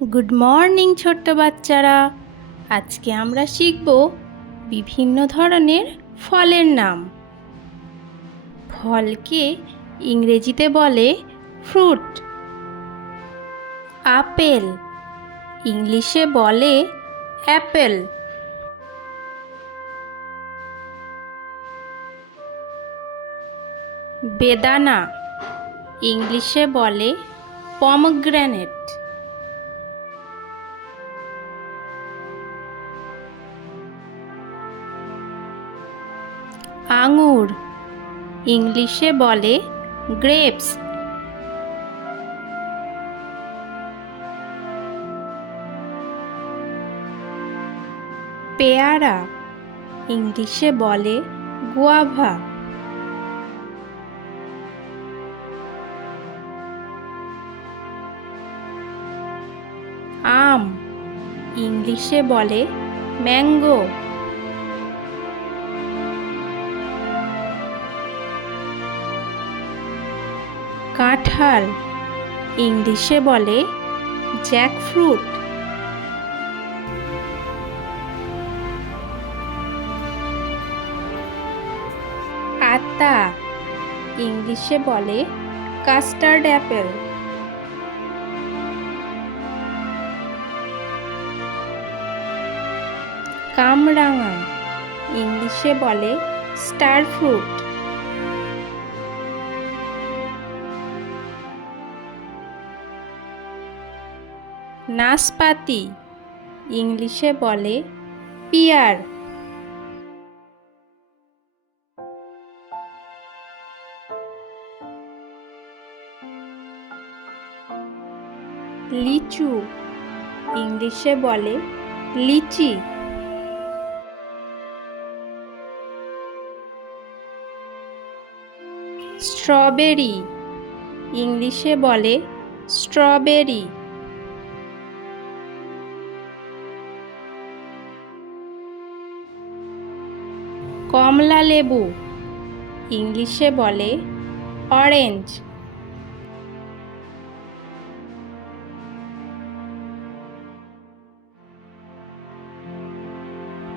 Good morning ছোট্ট বাচ্চারা। আজকে আমরা শিখব বিভিন্ন ধরনের ফলের নাম। ফলকে ইংরেজিতে বলে ফ্রুট। আপেল ইংলিশে বলে অ্যাপেল। বেদানা ইংলিশে বলে পমগ্রেনেট। আঙুর ইংলিশে বলে গ্রেপস। পেয়ারা ইংলিশে বলে গুয়াভা। আম ইংলিশে বলে ম্যাঙ্গো। কাঁঠাল ইংলিশে বলে জ্যাকফ্রুট। আতা ইংলিশে বলে কাস্টার্ড অ্যাপেল। কামরাঙা ইংলিশে বলে স্টার ফ্রুট। নাশপাতি ইংলিশে বলে পিয়ার। লিচু ইংলিশে বলে লিচি। স্ট্রবেরি ইংলিশে বলে স্ট্রবেরি। কমলা লেবু ইংলিশে বলে অরেঞ্জ।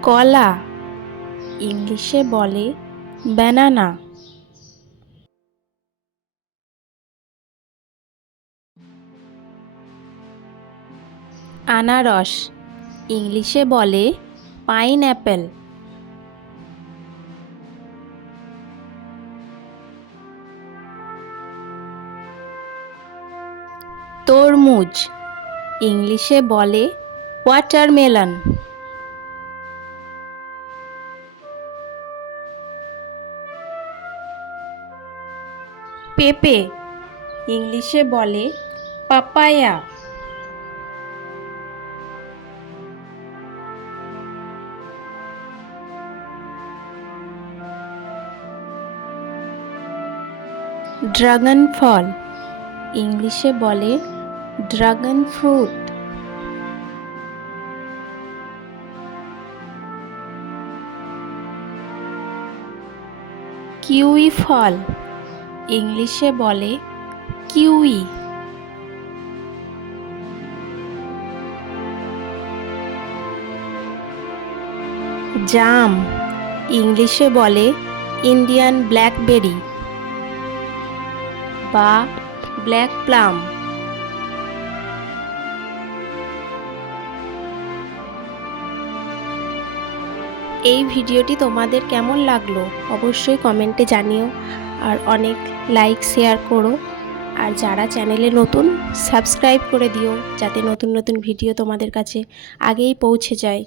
কলা ইংলিশে বলে ব্যানানা। আনারস ইংলিশে বলে পাইনঅ্যাপেল। তরমুজ ইংলিশে বলে ওয়াটারমেলন। পেঁপে ইংলিশে বলে পাপায়া। ড্রাগন ফল ইংলিশে বলে ড্রাগন ফ্রুট। কিউই ফল ইংলিশে বলে কিউই। জাম ইংলিশে বলে ইন্ডিয়ান ব্ল্যাকবেরি বা ব্ল্যাক প্লাম। এই ভিডিওটি তোমাদের কেমন লাগলো অবশ্যই কমেন্টে জানিও, আর অনেক লাইক শেয়ার করো, আর যারা চ্যানেলে নতুন সাবস্ক্রাইব করে দিও যাতে নতুন নতুন ভিডিও তোমাদের কাছে আগেই পৌঁছে যায়।